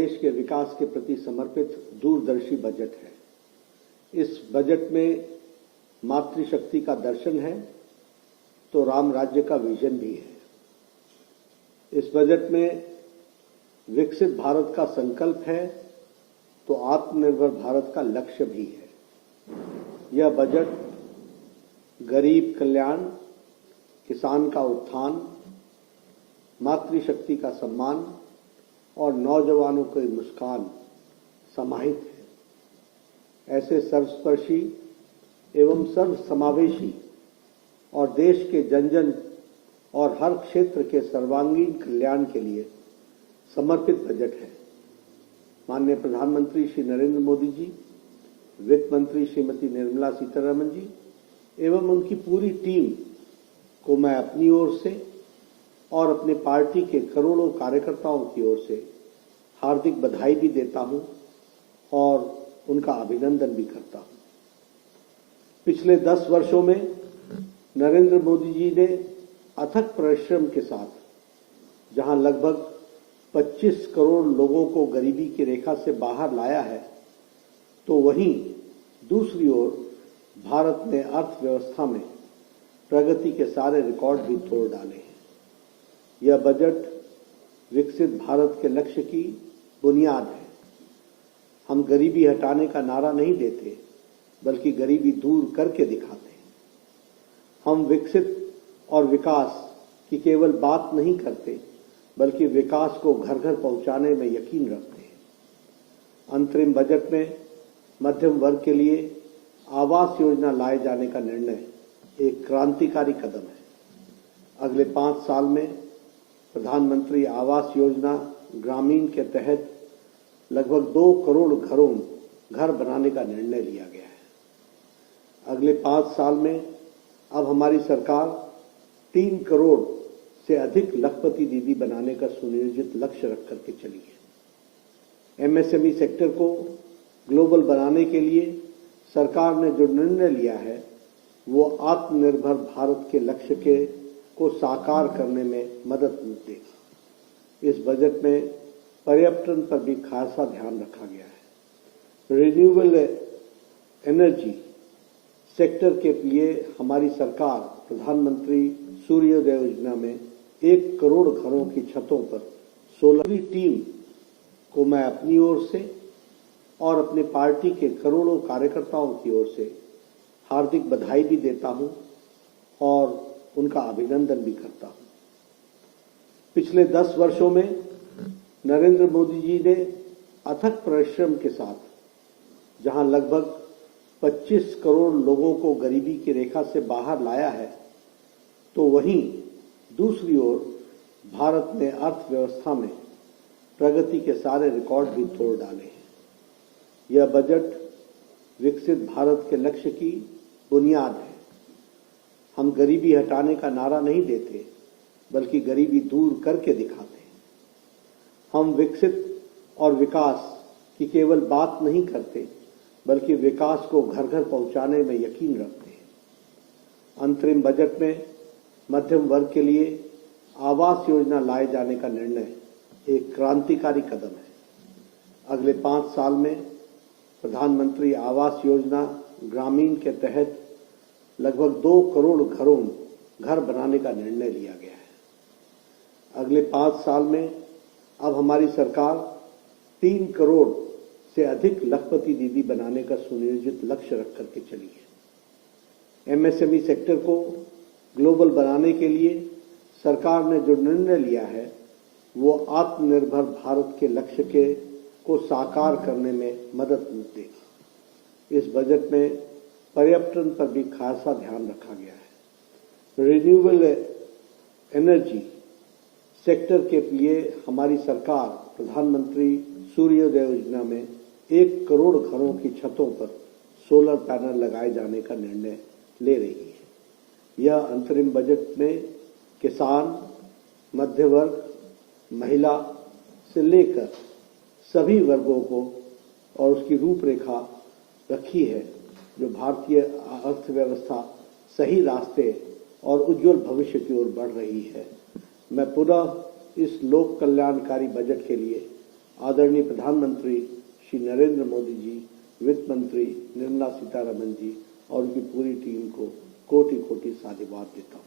देश के विकास के प्रति समर्पित दूरदर्शी बजट है। इस बजट में मातृशक्ति का दर्शन है तो राम राज्य का विजन भी है। इस बजट में विकसित भारत का संकल्प है तो आत्मनिर्भर भारत का लक्ष्य भी है। यह बजट गरीब कल्याण, किसान का उत्थान, मातृशक्ति का सम्मान और नौजवानों की मुस्कान समाहित है। ऐसे सर्वस्पर्शी एवं सर्वसमावेशी और देश के जन जन और हर क्षेत्र के सर्वांगीण कल्याण के लिए समर्पित बजट है। माननीय प्रधानमंत्री श्री नरेंद्र मोदी जी, वित्त मंत्री श्रीमती निर्मला सीतारमण जी एवं उनकी पूरी टीम को मैं अपनी ओर से और अपने पार्टी के करोड़ों कार्यकर्ताओं की ओर से हार्दिक बधाई भी देता हूं और उनका अभिनंदन भी करता हूं। पिछले 10 वर्षों में नरेंद्र मोदी जी ने अथक परिश्रम के साथ जहां लगभग 25 करोड़ लोगों को गरीबी की रेखा से बाहर लाया है, तो वहीं दूसरी ओर भारत ने अर्थव्यवस्था में प्रगति के सारे रिकॉर्ड भी तोड़ डाले हैं। यह बजट विकसित भारत के लक्ष्य की बुनियाद है। हम गरीबी हटाने का नारा नहीं देते, बल्कि गरीबी दूर करके दिखाते हैं। हम विकसित और विकास की केवल बात नहीं करते, बल्कि विकास को घर घर पहुंचाने में यकीन रखते हैं। अंतरिम बजट में मध्यम वर्ग के लिए आवास योजना लाए जाने का निर्णय एक क्रांतिकारी कदम है। अगले 5 साल में प्रधानमंत्री आवास योजना ग्रामीण के तहत लगभग 2 करोड़ घर बनाने का निर्णय लिया गया है। अगले 5 साल में अब हमारी सरकार 3 करोड़ से अधिक लखपति दीदी बनाने का सुनियोजित लक्ष्य रख करके चली है। एमएसएमई सेक्टर को ग्लोबल बनाने के लिए सरकार ने जो निर्णय लिया है, वो आत्मनिर्भर भारत के लक्ष्य को साकार करने में मदद देगा। इस बजट में पर्यटन पर भी खासा ध्यान रखा गया है। रिन्यूएबल एनर्जी सेक्टर के लिए हमारी सरकार प्रधानमंत्री सूर्योदय योजना में 1 करोड़ घरों की छतों पर सोलर टीम को मैं अपनी ओर से और अपने पार्टी के करोड़ों कार्यकर्ताओं की ओर से हार्दिक बधाई भी देता हूं और उनका अभिनंदन भी करता हूं। पिछले 10 वर्षों में नरेंद्र मोदी जी ने अथक परिश्रम के साथ जहां लगभग 25 करोड़ लोगों को गरीबी की रेखा से बाहर लाया है, तो वहीं दूसरी ओर भारत ने अर्थव्यवस्था में प्रगति के सारे रिकॉर्ड भी तोड़ डाले हैं। यह बजट विकसित भारत के लक्ष्य की बुनियाद है। हम गरीबी हटाने का नारा नहीं देते, बल्कि गरीबी दूर करके दिखाते हैं। हम विकसित और विकास की केवल बात नहीं करते, बल्कि विकास को घर घर पहुंचाने में यकीन रखते हैं। अंतरिम बजट में मध्यम वर्ग के लिए आवास योजना लाए जाने का निर्णय एक क्रांतिकारी कदम है। अगले 5 साल में प्रधानमंत्री आवास योजना ग्रामीण के तहत लगभग 2 करोड़ घर बनाने का निर्णय लिया गया है। अगले 5 साल में अब हमारी सरकार 3 करोड़ से अधिक लखपति दीदी बनाने का सुनियोजित लक्ष्य रख करके चली है। एमएसएमई सेक्टर को ग्लोबल बनाने के लिए सरकार ने जो निर्णय लिया है, वो आत्मनिर्भर भारत के लक्ष्य को साकार करने में मदद देगा। इस बजट में पर्यटन पर भी खासा ध्यान रखा गया है। रिन्यूएबल एनर्जी सेक्टर के लिए हमारी सरकार प्रधानमंत्री सूर्योदय योजना में 1 करोड़ घरों की छतों पर सोलर पैनल लगाए जाने का निर्णय ले रही है। यह अंतरिम बजट में किसान, मध्य वर्ग, महिला से लेकर सभी वर्गों को और उसकी रूपरेखा रखी है, जो भारतीय अर्थव्यवस्था सही रास्ते और उज्जवल भविष्य की ओर बढ़ रही है। मैं पुनः इस लोक कल्याणकारी बजट के लिए आदरणीय प्रधानमंत्री श्री नरेंद्र मोदी जी, वित्त मंत्री निर्मला सीतारमण जी और उनकी पूरी टीम को कोटि कोटि साधुवाद देता हूं।